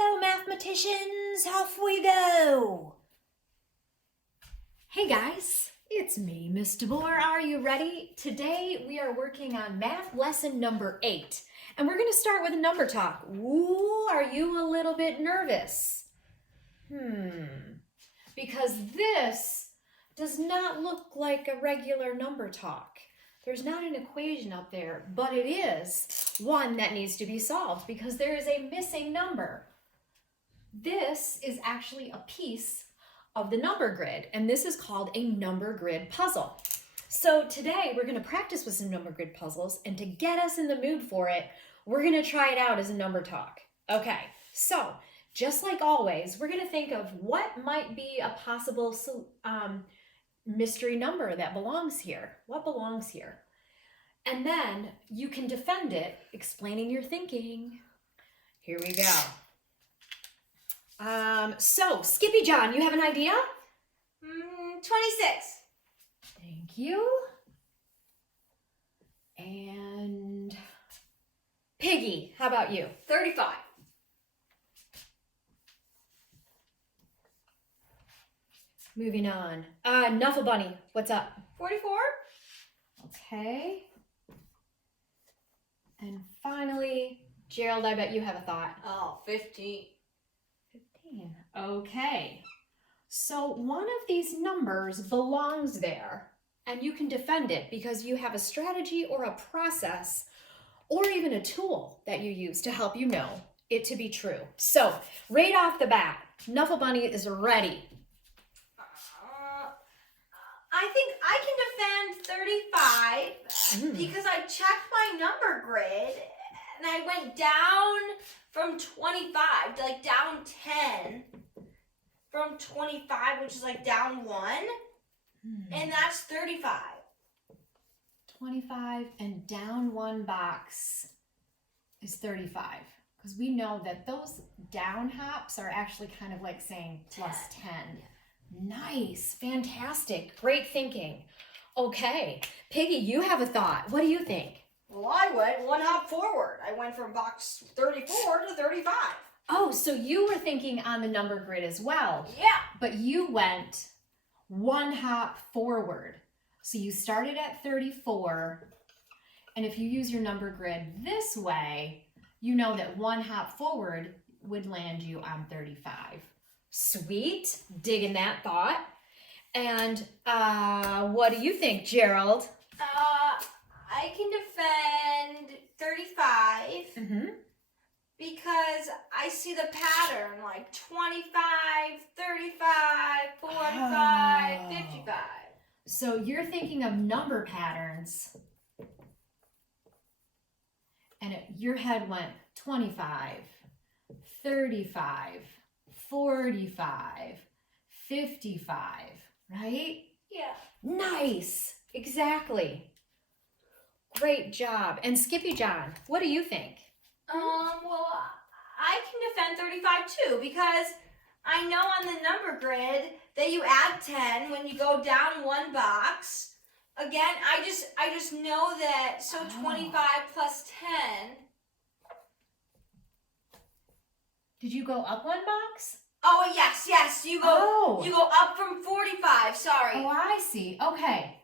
Hello, mathematicians, off we go. Hey guys, it's me, Miss DeBoer. Are you ready? Today we are working on math lesson number 8, and we're going to start with a number talk. Ooh, are you a little bit nervous? Because this does not look like a regular number talk. There's not an equation up there, but it is one that needs to be solved because there is a missing number. This is actually a piece of the number grid, and this is called a number grid puzzle. So today we're going to practice with some number grid puzzles, and to get us in the mood for it, we're going to try it out as a number talk. Okay, so just like always, we're going to think of what might be a possible mystery number that belongs here. What belongs here? And then you can defend it, explaining your thinking. Here we go. So Skippy John, you have an idea? 26. Thank you. And Piggy, how about you? 35. Moving on. Nuffle Bunny, what's up? 44. Okay. And finally, Gerald, I bet you have a thought. Oh, 15. 15. Okay. So one of these numbers belongs there, and you can defend it because you have a strategy or a process or even a tool that you use to help you know it to be true. So right off the bat, Nuffle Bunny is ready. I think I can defend 35 because I checked my number grid and I went down from 25 to like down 10 from 25, which is like down 1, and that's 35. 25 and down one box is 35 because we know that those down hops are actually kind of like saying plus 10. Yeah. Nice, fantastic, great thinking. Okay, Piggy, you have a thought. What do you think? Well, I went one hop forward. I went from box 34 to 35. Oh, so you were thinking on the number grid as well. Yeah. But you went one hop forward. So you started at 34, and if you use your number grid this way, you know that one hop forward would land you on 35. Sweet, digging that thought. And what do you think, Gerald? I can defend 35 because I see the pattern like 25, 35, 45, 55. So you're thinking of number patterns, and your head went 25, 35, 45, 55, right? Yeah. Nice, exactly. Great job. And Skippy John, what do you think? Well, I can defend 35 too because I know on the number grid that you add 10 when you go down one box. Again, I just know that, so 25 plus 10. Did you go up one box? Oh, yes, you go up from 45, sorry. Oh, I see. Okay.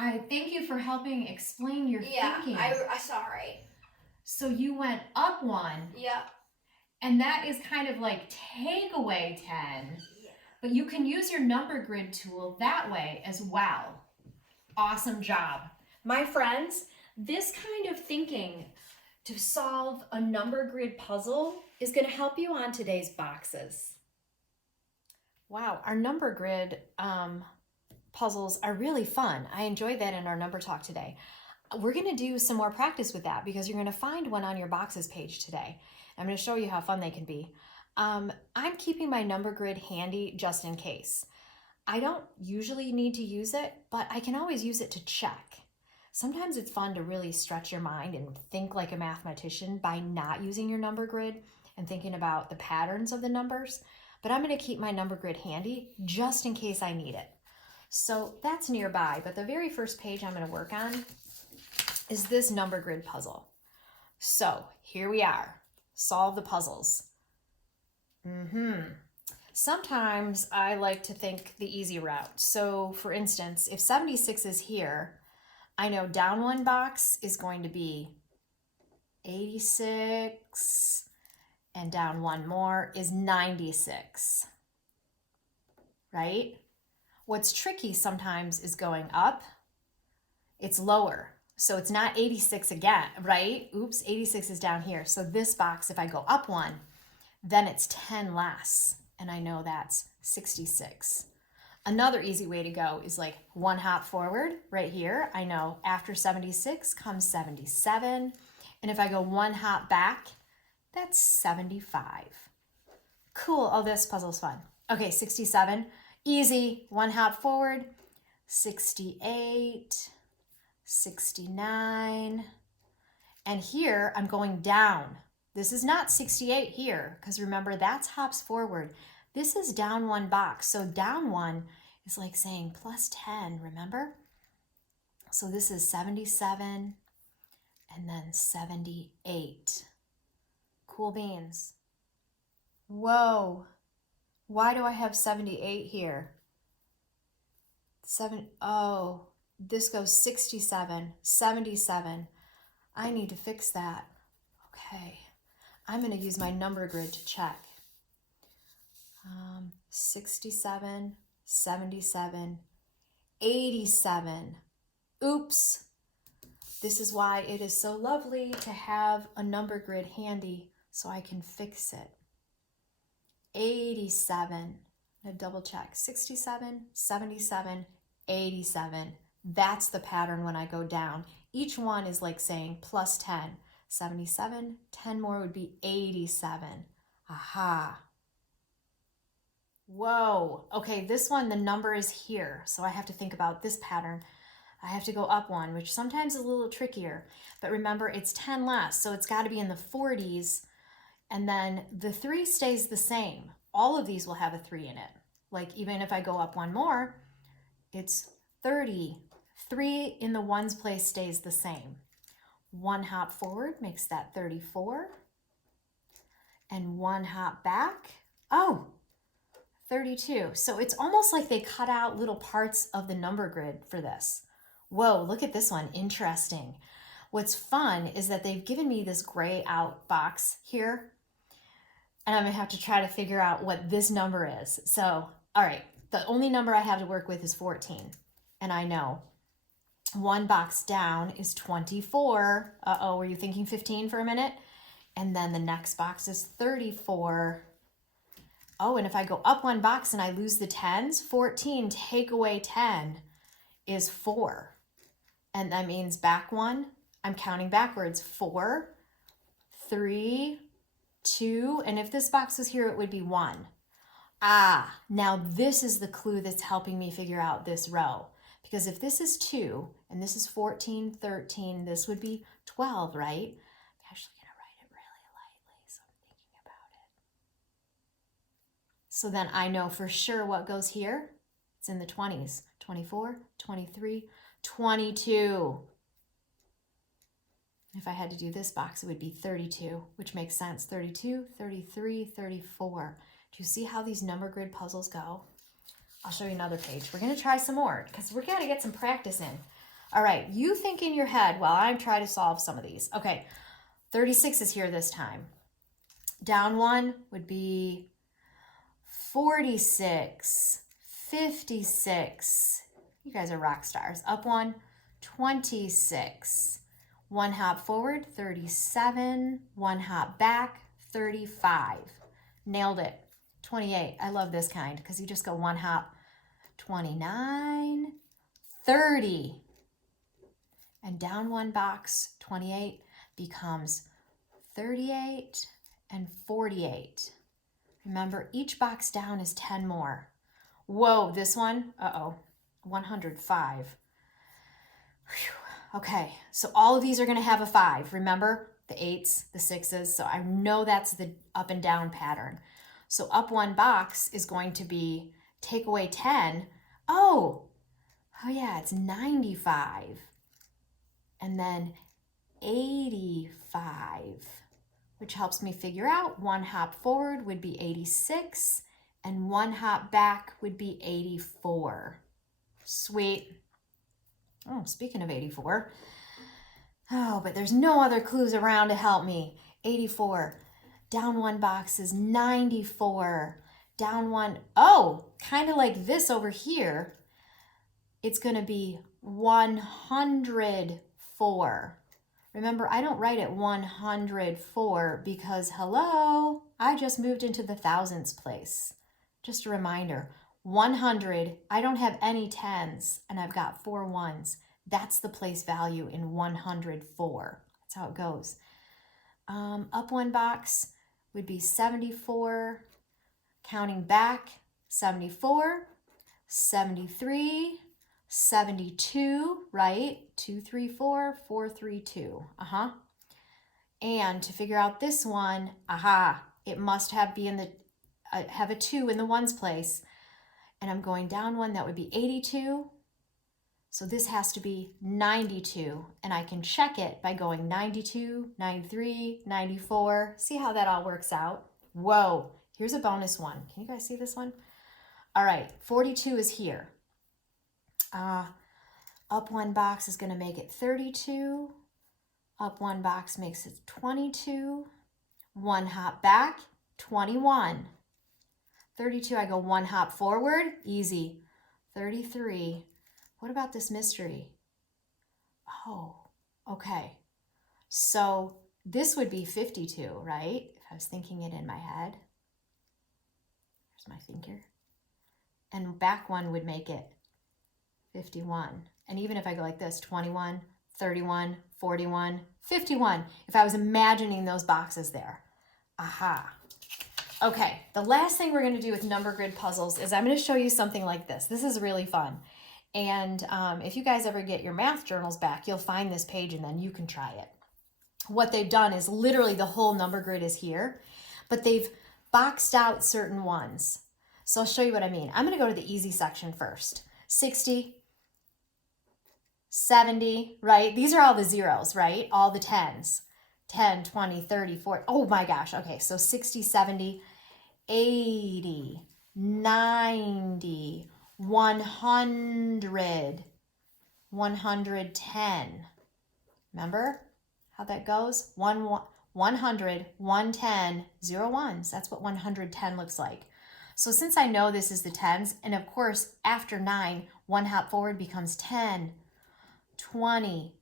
I thank you for helping explain your thinking. I saw right. So you went up one. Yeah. And that is kind of like take away 10. Yeah. But you can use your number grid tool that way as well. Awesome job. My friends, this kind of thinking to solve a number grid puzzle is going to help you on today's boxes. Wow, our number grid puzzles are really fun. I enjoyed that in our number talk today. We're going to do some more practice with that because you're going to find one on your boxes page today. I'm going to show you how fun they can be. I'm keeping my number grid handy just in case. I don't usually need to use it, but I can always use it to check. Sometimes it's fun to really stretch your mind and think like a mathematician by not using your number grid and thinking about the patterns of the numbers. But I'm going to keep my number grid handy just in case I need it. So that's nearby, but the very first page I'm going to work on is this number grid puzzle. So here we are. Solve the puzzles. Sometimes I like to think the easy route. So for instance, if 76 is here, I know down one box is going to be 86, and down one more is 96, right? What's tricky sometimes is going up. It's lower. So it's not 86 again, right? Oops, 86 is down here. So this box, if I go up one, then it's 10 less. And I know that's 66. Another easy way to go is like one hop forward right here. I know after 76 comes 77. And if I go one hop back, that's 75. Cool. Oh, this puzzle's fun. Okay, 67. Easy. One hop forward. 68. 69. And here I'm going down. This is not 68 here, because remember, that's hops forward. This is down one box. So down one is like saying plus 10, remember? So this is 77 and then 78. Cool beans. Whoa. Why do I have 78 here? Oh, this goes 67, 77. I need to fix that. Okay. I'm going to use my number grid to check. 67, 77, 87. Oops. This is why it is so lovely to have a number grid handy so I can fix it. 87. I'm going to double check. 67, 77, 87. That's the pattern when I go down. Each one is like saying plus 10. 77, 10 more would be 87. Aha. Whoa. Okay, this one, the number is here. So I have to think about this pattern. I have to go up one, which sometimes is a little trickier. But remember, it's 10 less, so it's got to be in the 40s. And then the 3 stays the same. All of these will have a 3 in it. Like even if I go up one more, it's 30. 3 in the ones place stays the same. One hop forward makes that 34. And one hop back, 32. So it's almost like they cut out little parts of the number grid for this. Whoa, look at this one, interesting. What's fun is that they've given me this gray out box here, and I'm gonna have to try to figure out what this number is. So, all right, the only number I have to work with is 14, and I know one box down is 24. Uh-oh, were you thinking 15 for a minute? And then the next box is 34. Oh, and if I go up one box and I lose the 10s, 14 take away 10 is 4. And that means back one, I'm counting backwards. 4, 3, 2, and if this box was here, it would be 1. Ah, now this is the clue that's helping me figure out this row. Because if this is 2, and this is 14, 13, this would be 12, right? I'm actually going to write it really lightly, so I'm thinking about it. So then I know for sure what goes here. It's in the 20s. 24, 23, 22. If I had to do this box, it would be 32, which makes sense. 32, 33, 34. Do you see how these number grid puzzles go? I'll show you another page. We're going to try some more because we're going to get some practice in. All right, you think in your head while I'm trying to solve some of these. Okay, 36 is here this time. Down one would be 46, 56. You guys are rock stars. Up one, 26. One hop forward, 37. One hop back, 35. Nailed it. 28. I love this kind because you just go one hop. 29, 30. And down one box, 28 becomes 38 and 48. Remember, each box down is 10 more. Whoa, this one, 105. Whew. Okay, so all of these are going to have a 5. Remember, the 8s, the 6s, so I know that's the up and down pattern. So up one box is going to be take away 10. Oh yeah, it's 95. And then 85. which helps me figure out 1 hop forward would be 86 and 1 hop back would be 84. Sweet. Oh, speaking of 84. Oh, but there's no other clues around to help me. 84. Down 1 box is 94. Down 1, oh, kind of like this over here. It's going to be 104. Remember, I don't write it 104 because, hello, I just moved into the thousands place. Just a reminder, 100, I don't have any 10s, and I've got 4 1s. That's the place value in 104. That's how it goes. Up 1 box would be 74. Counting back, 74, 73, 72, right? 2, 3, 4, 4, 3, 2. And to figure out this one, it must have have a 2 in the ones place. And I'm going down 1, that would be 82. So this has to be 92. And I can check it by going 92, 93, 94. See how that all works out? Whoa, here's a bonus one. Can you guys see this one? All right, 42 is here. Up 1 box is going to make it 32. Up 1 box makes it 22. 1 hop back, 21. 32, I go 1 hop forward, easy. 33. What about this mystery? Oh, okay. So this would be 52, right? If I was thinking it in my head. Here's my finger. And back 1 would make it 51. And even if I go like this, 21, 31, 41, 51, if I was imagining those boxes there. Okay, the last thing we're going to do with number grid puzzles is I'm going to show you something like this. This is really fun. And if you guys ever get your math journals back, you'll find this page and then you can try it. What they've done is literally the whole number grid is here, but they've boxed out certain ones. So I'll show you what I mean. I'm going to go to the easy section first. 60, 70, right? These are all the zeros, right? All the 10s. 10, 20, 30, 40. Oh my gosh. Okay, so 60, 70, 80, 90, 100, 110. Remember how that goes? 100, 110, 0 ones. That's what 110 looks like. So since I know this is the 10s, and of course, after 9, 1 hop forward becomes 10, 20,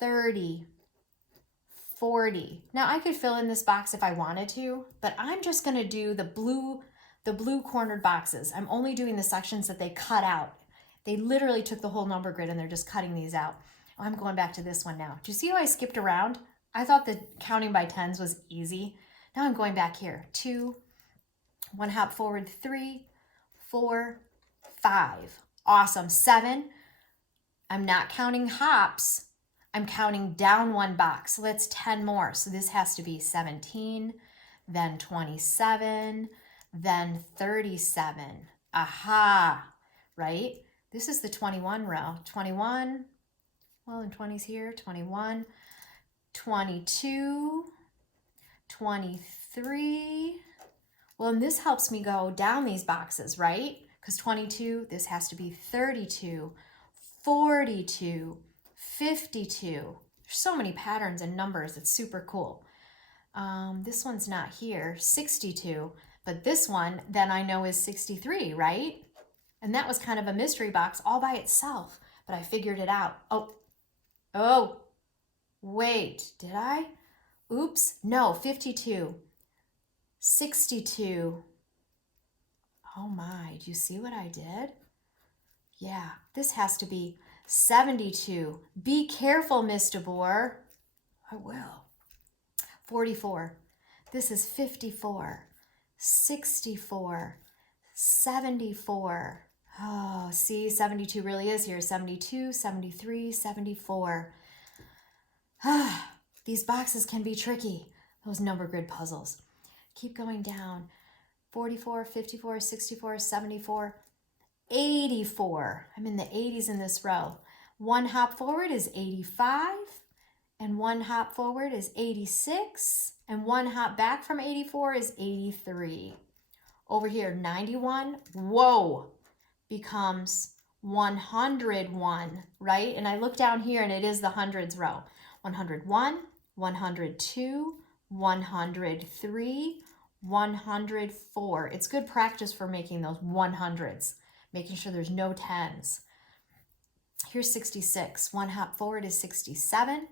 30, 40. Now I could fill in this box if I wanted to, but I'm just going to do the blue cornered boxes. I'm only doing the sections that they cut out. They literally took the whole number grid and they're just cutting these out. Oh, I'm going back to this one now. Do you see how I skipped around? I thought the counting by 10s was easy. Now I'm going back here. 2, 1 hop forward, 3, 4, 5. Awesome. 7. I'm not counting hops. I'm counting down 1 box. So that's 10 more. So this has to be 17, then 27, then 37. Right? This is the 21 row. 21, well, and 20's here. 21, 22, 23. Well, and this helps me go down these boxes, right? Because 22, this has to be 32, 42, 52. There's so many patterns and numbers. It's super cool. This one's not here, 62. But this one, then I know is 63, right? And that was kind of a mystery box all by itself. But I figured it out. Oh, wait, did I? Oops, no, 52. 62. Oh my, do you see what I did? Yeah, this has to be 72. Be careful, Miss DeBoer. I will. 44. This is 54. 64. 74. Oh, see, 72 really is here. 72, 73, 74. These boxes can be tricky, those number grid puzzles. Keep going down. 44, 54, 64, 74, 84. I'm in the 80s in this row. 1 hop forward is 85. and 1 hop forward is 86, and 1 hop back from 84 is 83. Over here, 91, whoa, becomes 101, right? And I look down here and it is the hundreds row. 101, 102, 103, 104. It's good practice for making those 100s, making sure there's no 10s. Here's 66. 1 hop forward is 67,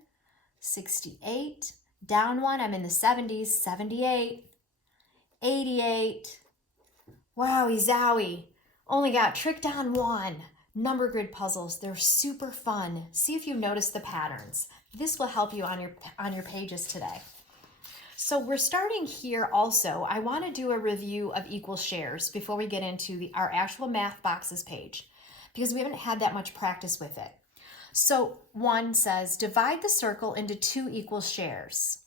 68. Down 1, I'm in the 70s, 78, 88. Wowie zowie. Only got tricked on 1. Number grid puzzles, they're super fun. See if you notice the patterns. This will help you on your pages today. So we're starting here also. I want to do a review of equal shares before we get into our actual math boxes page, because we haven't had that much practice with it. So 1 says, divide the circle into 2 equal shares.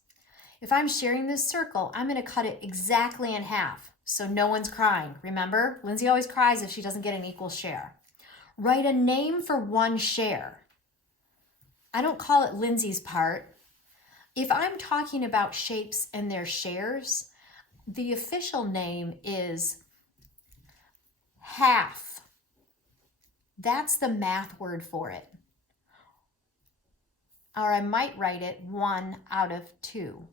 If I'm sharing this circle, I'm going to cut it exactly in half, so no one's crying. Remember, Lindsay always cries if she doesn't get an equal share. Write a name for 1 share. I don't call it Lindsay's part. If I'm talking about shapes and their shares, the official name is half. That's the math word for it. Or I might write it 1 out of 2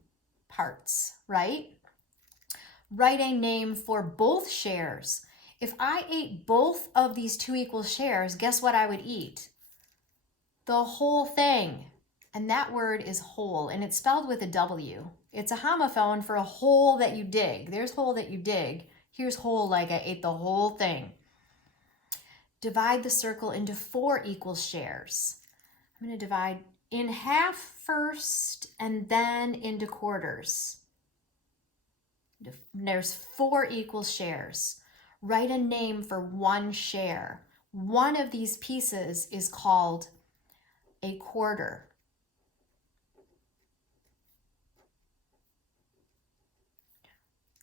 parts, right? Write a name for both shares. If I ate both of these 2 equal shares, guess what I would eat? The whole thing. And that word is whole, and it's spelled with a W. It's a homophone for a hole that you dig. There's hole that you dig. Here's whole, like I ate the whole thing. Divide the circle into 4 equal shares. I'm going to divide in half first and then into quarters. There's 4 equal shares. Write a name for 1 share. One of these pieces is called a quarter.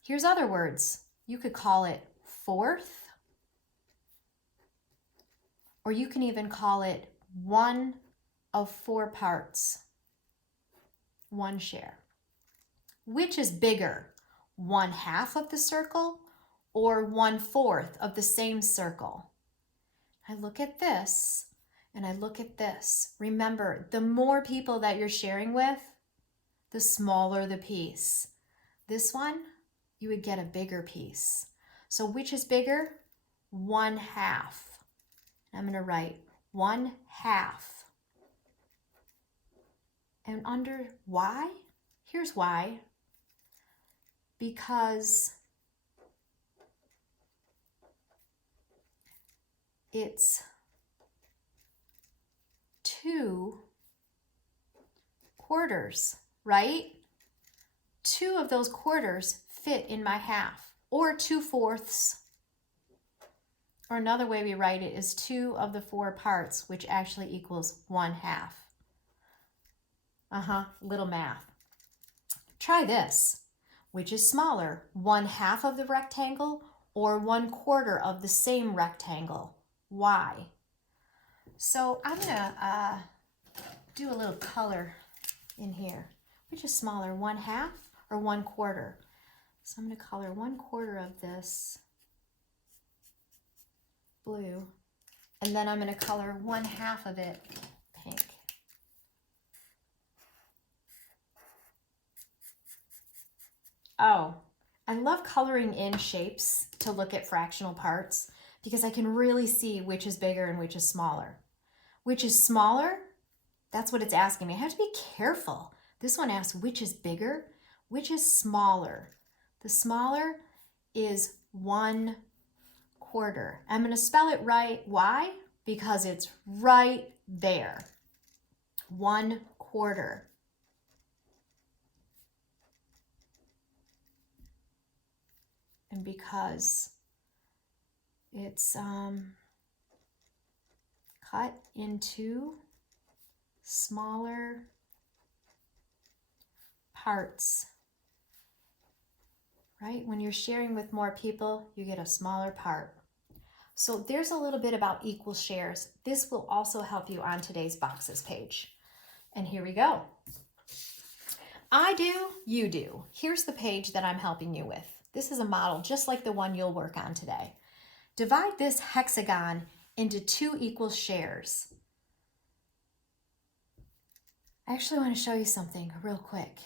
Here's other words. You could call it fourth, or you can even call it 1 of 4 parts, 1 share. Which is bigger, 1/2 of the circle or 1/4 of the same circle? I look at this and I look at this. Remember, the more people that you're sharing with, the smaller the piece. This one, you would get a bigger piece. So which is bigger? 1/2. I'm going to write 1/2. And under why? Here's why. Because it's 2 quarters, right? 2 of those quarters fit in my half, or 2/4. Or another way we write it is 2 of the 4 parts, which actually equals 1/2. Little math. Try this. Which is smaller, 1/2 of the rectangle or 1/4 of the same rectangle? Why? So I'm gonna do a little color in here. Which is smaller, 1/2 or 1/4? So I'm gonna color 1/4 of this blue, and then I'm gonna color 1/2 of it pink. Oh, I love coloring in shapes to look at fractional parts because I can really see which is bigger and which is smaller. Which is smaller? That's what it's asking me. I have to be careful. This one asks which is bigger, which is smaller. The smaller is 1/4. I'm going to spell it right. Why? Because it's right there. 1/4. And because it's cut into smaller parts, right? When you're sharing with more people, you get a smaller part. So there's a little bit about equal shares. This will also help you on today's boxes page. And here we go. I do, you do. Here's the page that I'm helping you with. This is a model just like the one you'll work on today. Divide this hexagon into 2 equal shares. I actually want to show you something real quick.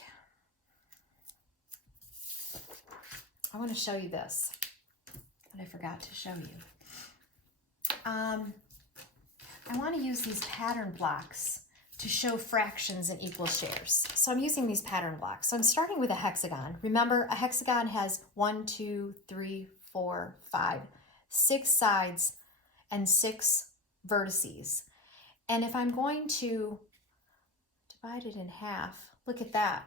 I want to show you this, but I forgot to show you. I want to use these pattern blocks to show fractions in equal shares. So I'm using these pattern blocks. So I'm starting with a hexagon. Remember, a hexagon has 1, 2, 3, 4, 5, 6 sides and 6 vertices. And if I'm going to divide it in half, look at that.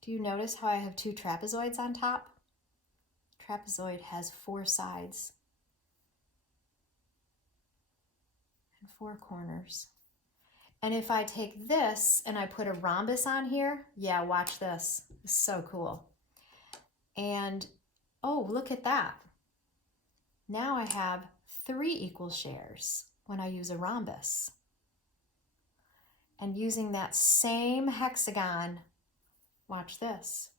Do you notice how I have 2 trapezoids on top? Trapezoid has 4 sides and 4 corners. And if I take this and I put a rhombus on here, yeah, watch this. It's so cool. And, oh, look at that. Now I have 3 equal shares when I use a rhombus. And using that same hexagon, watch this.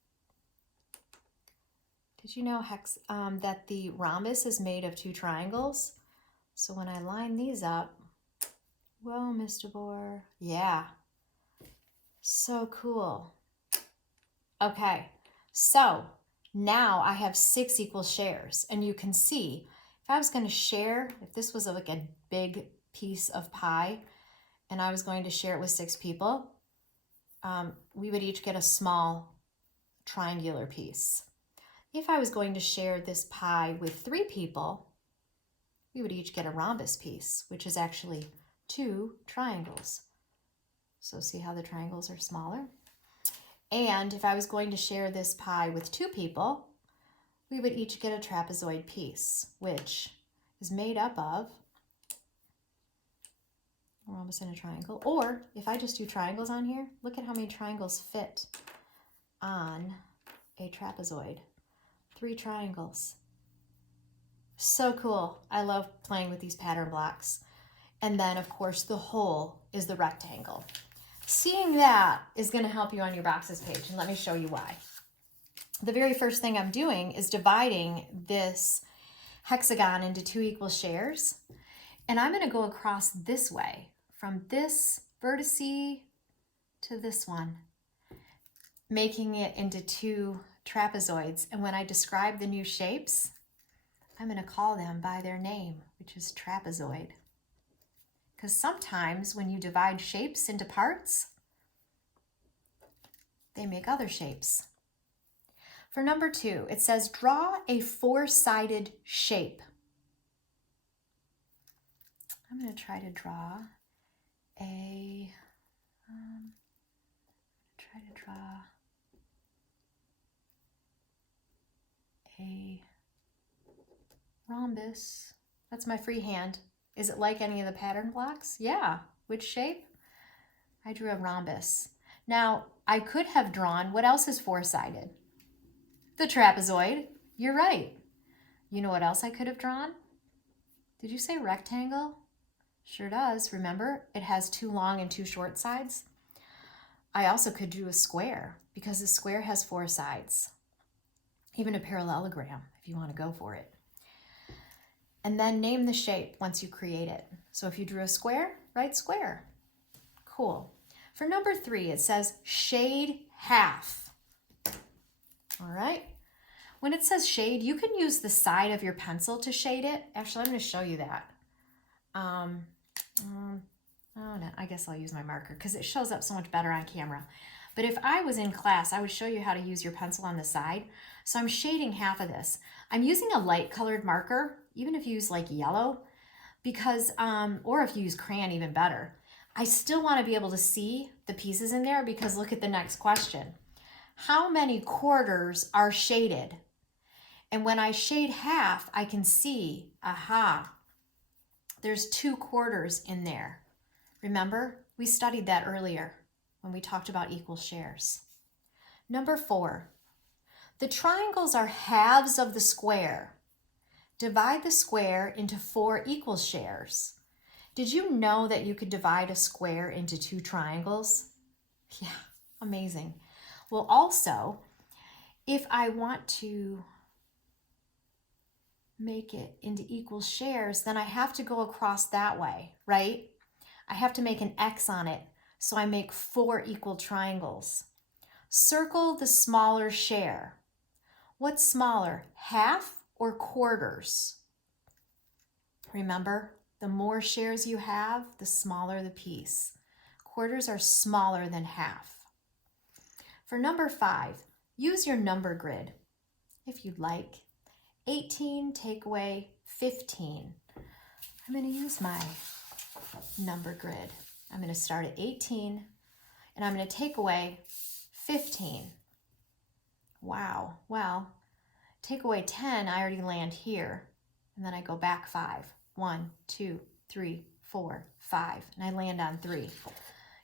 Did you know that the rhombus is made of 2 triangles? So when I line these up, whoa, Mr. Bohr. Yeah. So cool. Okay, so now I have 6 equal shares. And you can see, if I was going to share, if this was like a big piece of pie, and I was going to share it with 6 people, we would each get a small triangular piece. If I was going to share this pie with 3 people, we would each get a rhombus piece, which is actually 2 triangles. So see how the triangles are smaller? And if I was going to share this pie with 2 people, we would each get a trapezoid piece, which is made up of a rhombus and a triangle. Or if I just do triangles on here, look at how many triangles fit on a trapezoid. 3 triangles. So cool. I love playing with these pattern blocks. And then, of course, the whole is the rectangle. Seeing that is going to help you on your boxes page, and let me show you why. The very first thing I'm doing is dividing this hexagon into 2 equal shares, and I'm going to go across this way, from this vertice to this one, making it into 2 trapezoids. And when I describe the new shapes, I'm going to call them by their name, which is trapezoid. Because sometimes when you divide shapes into parts, they make other shapes. For number 2, it says draw a 4-sided shape. I'm going to try to draw a rhombus. That's my freehand. Is it like any of the pattern blocks? Yeah. Which shape? I drew a rhombus. Now, I could have drawn, what else is 4-sided? The trapezoid. You're right. You know what else I could have drawn? Did you say rectangle? Sure does. Remember, it has 2 long and 2 short sides. I also could do a square because a square has 4 sides. Even a parallelogram, if you want to go for it. And then name the shape once you create it. So if you drew a square, write square. Cool. For number 3, it says shade half. All right. When it says shade, you can use the side of your pencil to shade it. Actually, I'm going to show you that. Oh, no, I guess I'll use my marker because it shows up so much better on camera. But if I was in class, I would show you how to use your pencil on the side. So I'm shading half of this. I'm using a light colored marker, even if you use like yellow, because, or if you use crayon, even better. I still want to be able to see the pieces in there because look at the next question. How many quarters are shaded? And when I shade half, I can see, aha, there's 2 quarters in there. Remember, we studied that earlier when we talked about equal shares. Number 4, the triangles are halves of the square. Divide the square into 4 equal shares. Did you know that you could divide a square into 2 triangles? Yeah, amazing. Well, also, if I want to make it into equal shares, then I have to go across that way, right? I have to make an X on it, so I make 4 equal triangles. Circle the smaller share. What's smaller, half or quarters? Remember, the more shares you have, the smaller the piece. Quarters are smaller than half. For number 5, use your number grid if you'd like. 18 take away 15. I'm going to use my number grid. I'm going to start at 18 and I'm going to take away 15. Wow, well, take away 10, I already land here. And then I go back 5. 1, 2, 3, 4, 5. And I land on 3.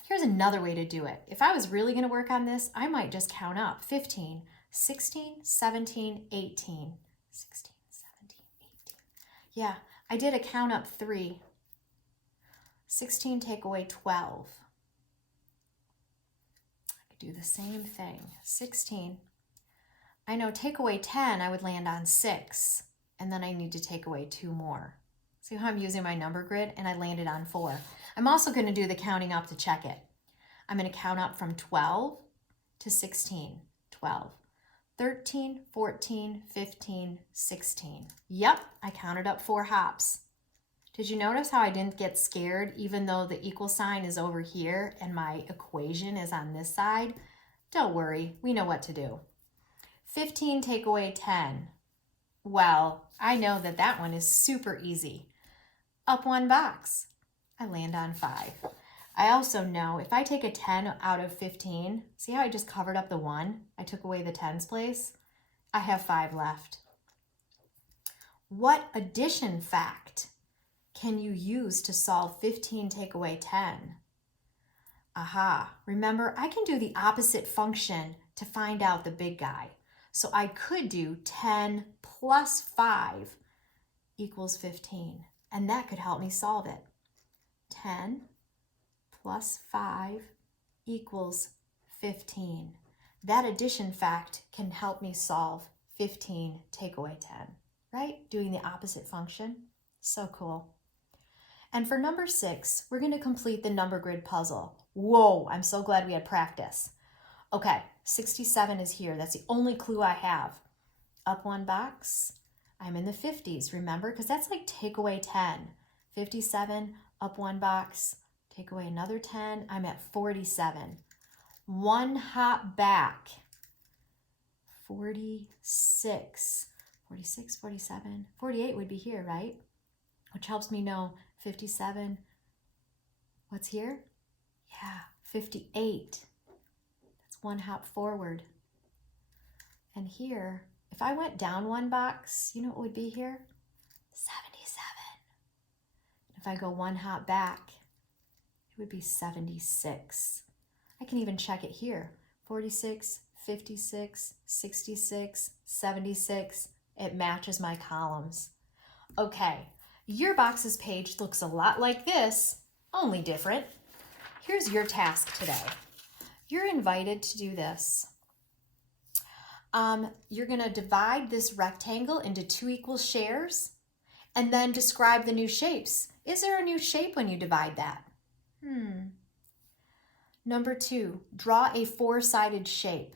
Here's another way to do it. If I was really going to work on this, I might just count up 15, 16, 17, 18. 16, 17, 18. Yeah, I did a count up 3. 16 take away 12. I could do the same thing. 16. I know take away 10, I would land on 6. And then I need to take away 2 more. See how I'm using my number grid? And I landed on 4. I'm also going to do the counting up to check it. I'm going to count up from 12 to 16. 12. 13, 14, 15, 16. Yep, I counted up 4 hops. Did you notice how I didn't get scared even though the equal sign is over here and my equation is on this side? Don't worry, we know what to do. 15 take away 10. Well, I know that that one is super easy. Up 1 box. I land on 5. I also know if I take a 10 out of 15, see how I just covered up the 1? I took away the 10's place. I have 5 left. What addition fact can you use to solve 15 take away 10? Aha, remember I can do the opposite function to find out the big guy. So I could do 10 plus 5 equals 15, and that could help me solve it. 10 plus 5 equals 15. That addition fact can help me solve 15 take away 10, right? Doing the opposite function. So cool. And for number 6, we're going to complete the number grid puzzle. Whoa, I'm so glad we had practice. Okay, 67 is here. That's the only clue I have. Up 1 box. I'm in the 50s, remember? Because that's like take away 10. 57, up 1 box. Take away another 10. I'm at 47. 1 hop back. 46. 46, 47. 48 would be here, right? Which helps me know 57. What's here? Yeah, 58. That's 1 hop forward. And here, if I went down 1 box, you know what would be here? 77. If I go 1 hop back, it would be 76. I can even check it here. 46, 56, 66, 76. It matches my columns. Okay, your box's page looks a lot like this, only different. Here's your task today. You're invited to do this. You're going to divide this rectangle into 2 equal shares and then describe the new shapes. Is there a new shape when you divide that? Number 2, draw a 4-sided shape.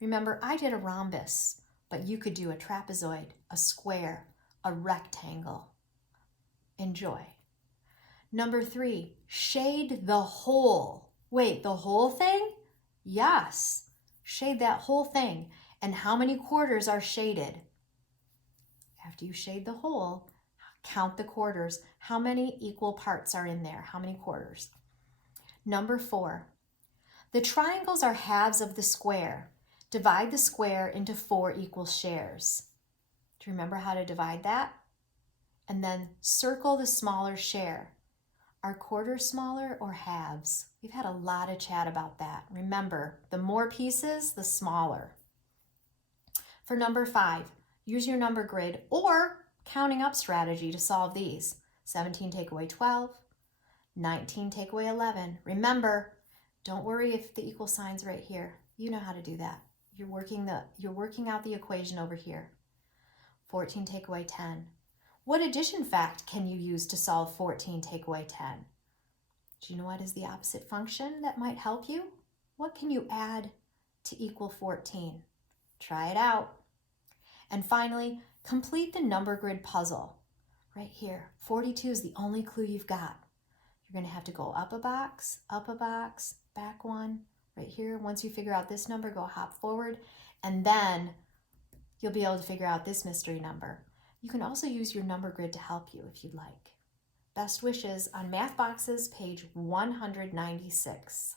Remember, I did a rhombus, but you could do a trapezoid, a square, a rectangle. Enjoy. Number 3, shade the whole. Wait, the whole thing? Yes, shade that whole thing. And how many quarters are shaded? After you shade the whole, count the quarters. How many equal parts are in there? How many quarters? Number 4, the triangles are halves of the square. Divide the square into 4 equal shares. Do you remember how to divide that? And then circle the smaller share. Are quarters smaller or halves? We've had a lot of chat about that. Remember, the more pieces, the smaller. For number 5, use your number grid or counting up strategy to solve these. 17 take away 12, 19 take away 11. Remember, don't worry if the equal sign's right here. You know how to do that. You're working out the equation over here. 14 take away 10. What addition fact can you use to solve 14 take away 10? Do you know what is the opposite function that might help you? What can you add to equal 14? Try it out. And finally, complete the number grid puzzle. Right here, 42 is the only clue you've got. You're going to have to go up a box, back one, right here. Once you figure out this number, go hop forward, and then you'll be able to figure out this mystery number. You can also use your number grid to help you if you'd like. Best wishes on Math Boxes, page 196.